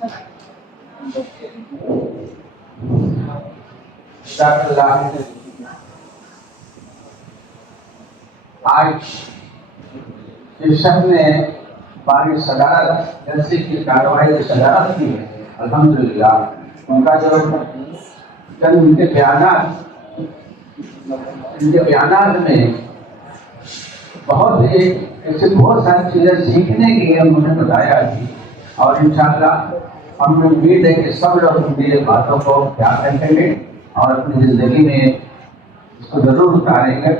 आज शिक्षक ने हमारी सदारत जैसे की कार्रवाई की सदारत की है, अल्हम्दुलिल्लाह। उनका जो चंद उनके बयानात में बहुत ऐसे बहुत सारी चीजें सीखने के लिए उन्होंने बताया थी, और इंशाअल्लाह हम उम्मीद है कि सब लोग मेरे बातों को ध्यान रखेंगे और अपनी जिंदगी में इसको जरूर उतारेंगे,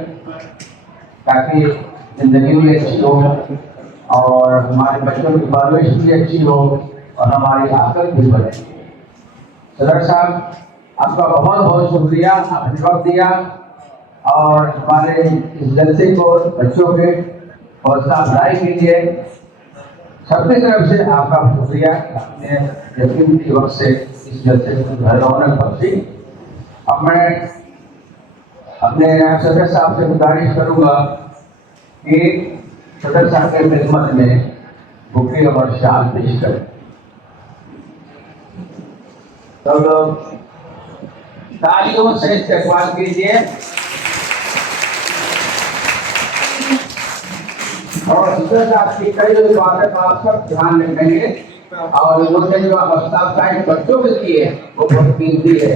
ताकि जिंदगी भी अच्छी हो और हमारे बच्चों की परवरिश भी अच्छी हो और हमारी आकल भी बढ़े। सदर साहब, आपका बहुत बहुत शुक्रिया, आपने वक्त दिया और हमारे इस जलसे को बच्चों के हौसला अफजाई के लिए सबकी तरफ से आपका शुक्रिया। आपने यकीन वक्त से इस जलसे को घर रौनक बख्शी। अब मैं अपने सदर साहब से गुजारिश करूंगा कि सदर साहब के खिदमत में बुके और शाल पेश करें। तो लोग तालियों से इस्तेमाल कीजिए और सदर साहब की कई जो बातें आप सब ध्यान रखेंगे और उन्होंने जो हौसला अफजाई बच्चों के लिए वो बहुत कीमती है।